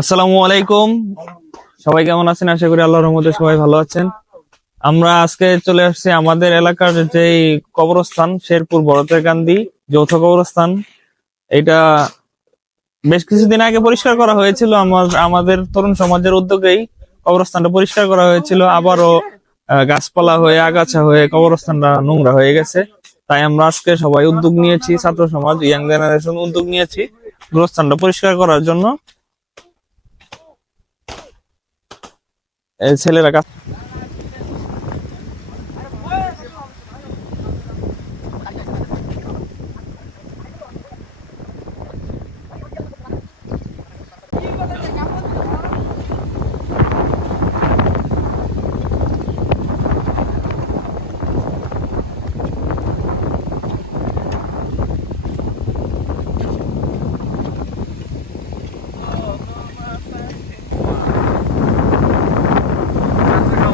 আসসালামু আলাইকুম। সবাই কেমন আছেন? আশা করি আল্লাহর রহমতে সবাই ভালো আছেন। আমরা আজকে চলে আসছি আমাদের এলাকার যেই কবরস্থান, শেরপুর বড়তের কান্দি, যৌথ কবরস্থান। এটা বেশ কিছুদিন আগে পরিষ্কার করা হয়েছিল। আমার, আমাদের তরুণ সমাজের উদ্যোগেই কবরস্থানটা পরিষ্কার করা হয়েছিল। আবারও গাছপালা হয়ে, আগাছা হয়ে কবরস্থানটা নোংরা হয়ে গেছে। তাই আমরা আজকে সবাই উদ্যোগ নিয়েছি, ছাত্র সমাজ, ইয়াং জেনারেশন উদ্যোগ নিয়েছি। কবরস্থানটা পরিষ্কার করার জন্য। ছেলেরা কাজ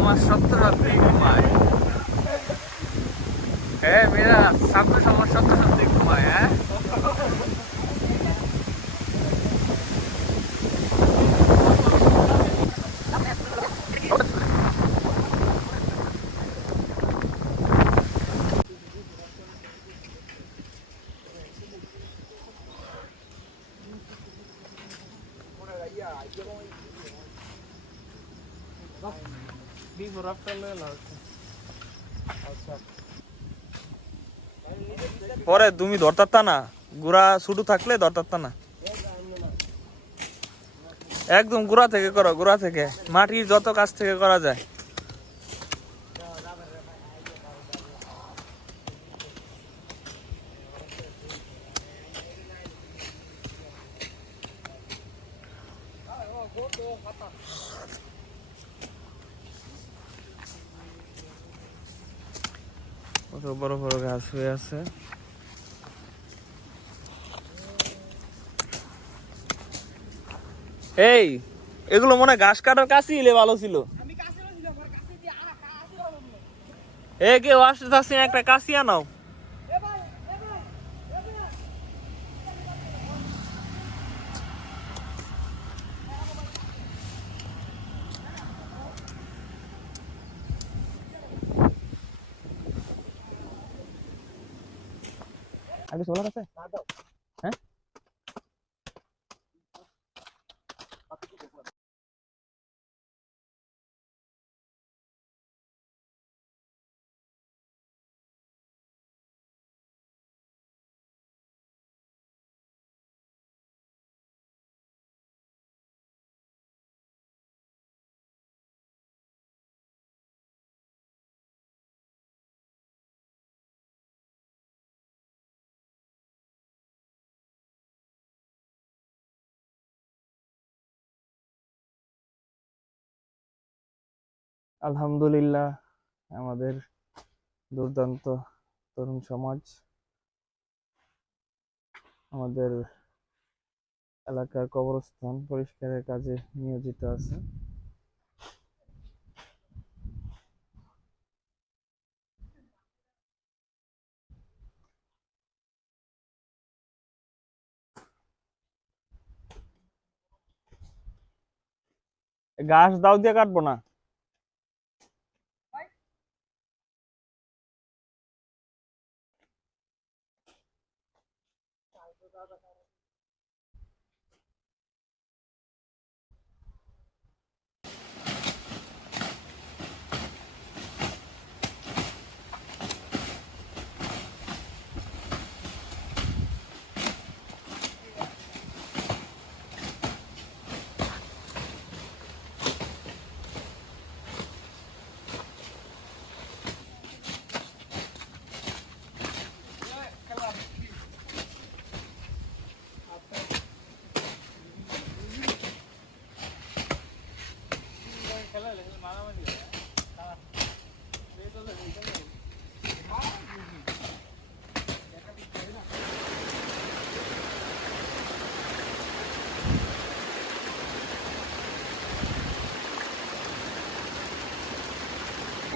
সমাজ সত্তর রাত্রি ঘুমায় হ্যাঁ মেয়েরা ছাত্র সমাজ সত্তর রাত্রি ঘুমায় হ্যাঁ পরে তুমি ধরতারতা না, গুড়া শুধু থাকলে ধরতারতা না। একদম গুড়া থেকে করো, গুড়া থেকে, মাটির যত কাছ থেকে করা যায়। কত বড় বড় গাছ হয়ে আছে। এই এগুলো মনে হয় ঘাস কাটার কাছে ইলে ভালো ছিল। এ কেউ আসতে চাচ্ছি একটা কাশি আনাও আগে সোলার আছে আলহামদুলিল্লাহ, আমাদের দুর্দান্ত তরুণ সমাজ, আমাদের এলাকার কবরস্থান পরিষ্কারের কাজে নিয়োজিত আছে। গাছ দাও দিয়ে কাটবো না?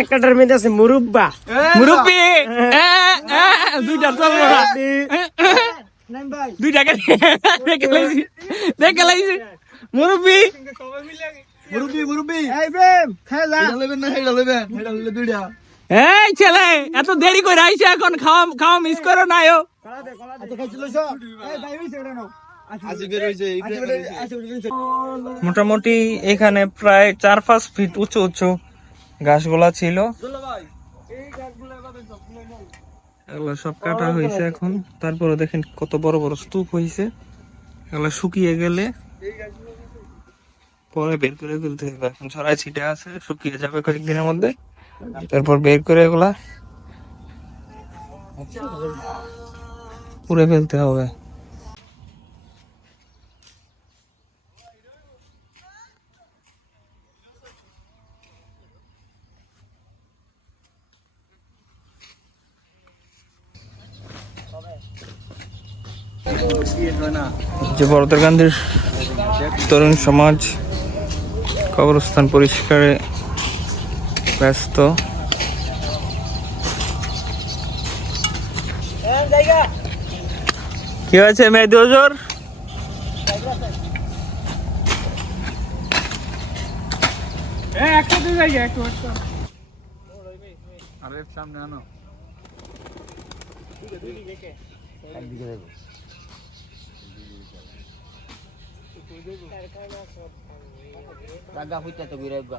একটার মধ্যে আছে মুরব্বা। মুরব্বি! দুইটা চলবো না দুইটাকে দেখে লাইছি দেখে লাইছি মুরব্বি! মুরব্বি মুরব্বি! এই প্রেম খেলা। লইবেন না এটা লইবেন এটা লইলে দুইটা। এই ছেলে এত দেরি করে আইছে এখন খাওয়া খাওয়া মিস করো না ও। খাইছিল এই ভাই হইছে ওটা নাও। মোটামুটি এখানে প্রায় চার পাঁচ ফিট উঁচু উঁচু গাছগুলা ছিল। এগুলো সব কাটা হয়েছে এখন। তারপরে দেখেন কত বড় বড় স্তূপ হয়েছে। এগুলো শুকিয়ে গেলে পরে বের করে ফেলতে হবে। এখন ছড়াই ছিটে আছে শুকিয়ে যাবে কয়েকদিনের মধ্যে। তারপর বের করে এগুলা পুড়ে ফেলতে হবে। যে বড়দের গান্ধীর তরুণ সমাজ কবরস্থান পরিষ্কারে ব্যস্ত। কি হয়েছে মেহেদি ওজোর আরে সামনে আনো। કાगा हुच्चा तो गिरेगा